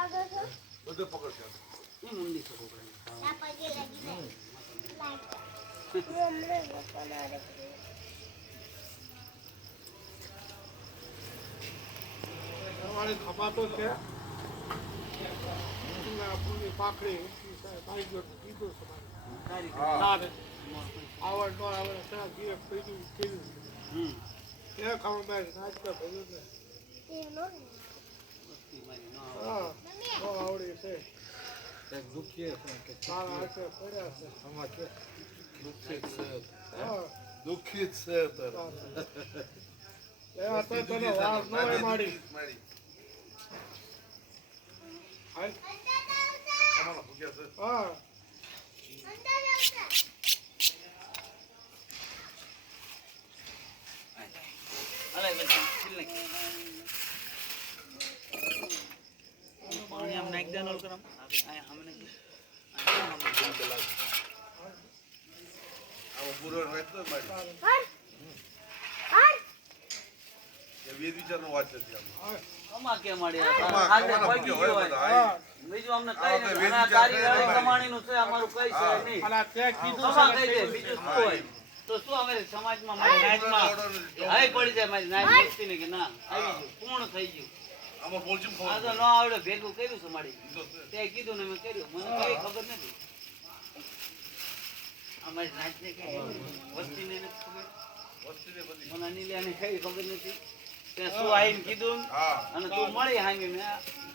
બધું પકડશે એ મુંડી છે કોકરાની. તમારી ખભા તો છે પૂરી પાકડી કીધું તમારે આવડ નો આવડે ત્યાં ગીરે પીધું કીધું ત્યાં ખબર ભાઈ નાચતા ભર્યું ને હા બહુ આવડી છે દુખીએ છે સારા હાથે પડ્યા છે આમાં છે દુખી છે હા દુખી છે એ આ તો તને વાર ન હોય માડી હાલ અમારો ભૂગ્યા છે હા અલે બેટા છિલ નાખ. પાણી આમ નાખ દે નોલ કરમ આ હમને આવો પૂરો હોય તો મારી એ વીર વિચારનો વાત છે આમાં અમા કે માડી આજે પડી હોય બીજું અમને કઈ નહીં આ તારી વાળી કમાણીનું છે અમારું કઈ છે નહીં અલા તે કીધું અમા કહી દે બીજું શું હોય તો શું અમે સમાજમાં મારી નાચમાં હવે પડી જાય મારી નાચ બેસતી ને કે ના આવી ગયું પૂર્ણ થઈ ગયું આમાં બોલજું આ તો ન આવડે ભેગું કર્યું છે મારી તે કીધું ને મેં કર્યું મને કઈ ખબર નથી અમારી નાચ ને કઈ વસ્તી ને ખબર વસ્તીને બધી મને અનિલિયાને કઈ ખબર નથી તે શું આવીને કીધું અને તું મળી હાંગે મેં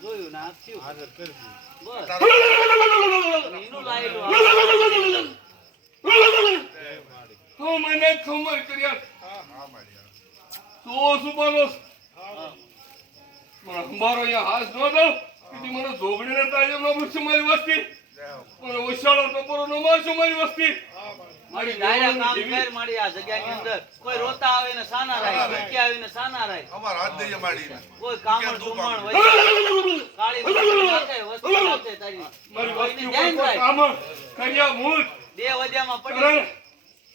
જોયું ને આ થયું હાજર કરી બસ અને એનું લાયેલું તો મને ખબર કર્યા હા મારી તો શું બોલો મને અંબારો અહીંયા હાથ ન દો કે મને જોગડીને તાજે ન પૂછે મારી વસ્તી મને ઓછાળો ટપરો ન મારશો મારી વસ્તી મારી ડાયરા કામ કર મારી આ જગ્યાની અંદર કોઈ રોતા આવે ને સાના રાય ભૂખ્યા આવે ને સાના રાય અમાર હાથ દઈએ માડી કોઈ કામણ કુમણ હોય કાળી વસ્તી નાખે વસ્તી નાખે તારી મારી વસ્તી ઉપર કામ કર્યા મૂત બે વદ્યામાં પડી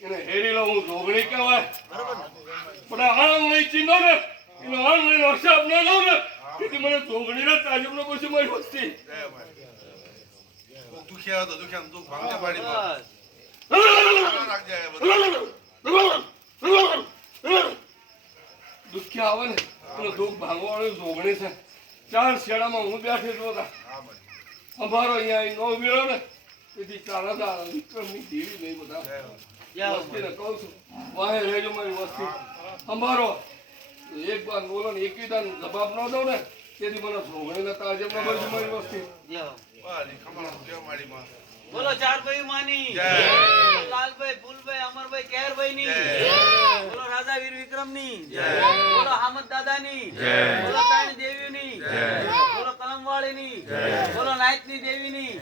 એને હેરીલો હું જોગણી કહેવાય પણ આમ નહીં ચીનો ને એનો આમ નહીં હિસાબ ન લઉં ને તેથી મને જોગણીના તાજબનો પછી મારી વસ્તી દુખ્યા તો દુખ્યા તું ભાંગે પાડી રાખજે દુખ્યા આવે ને એનો દુઃખ ભાંગવાળું જોગણી છે ચાર શેડામાં હું બેઠી જ હતા અમારો અહીંયા નો મેળો ને તેથી ચારદા વિક્રમની દેવી નહીં બધા વસ્તીને કહું છું વાહે રહેજો મારી વસ્તી અમારો એક વાર બોલો ને એક દાન જવાબ ન દઉં ને તેથી મને જોગણીના તાજબ ન મળશે મારી વસ્તી બોલો ચાર ભાઈ માની લાલભાઈ ફૂલભાઈ અમરભાઈ કેરભાઈ ની બોલો રાજા વીર વિક્રમ ની બોલો હામદ દાદા ની બોલો તાણી દેવી ની બોલો કલમવાળી ની બોલો નાયક ની દેવી ની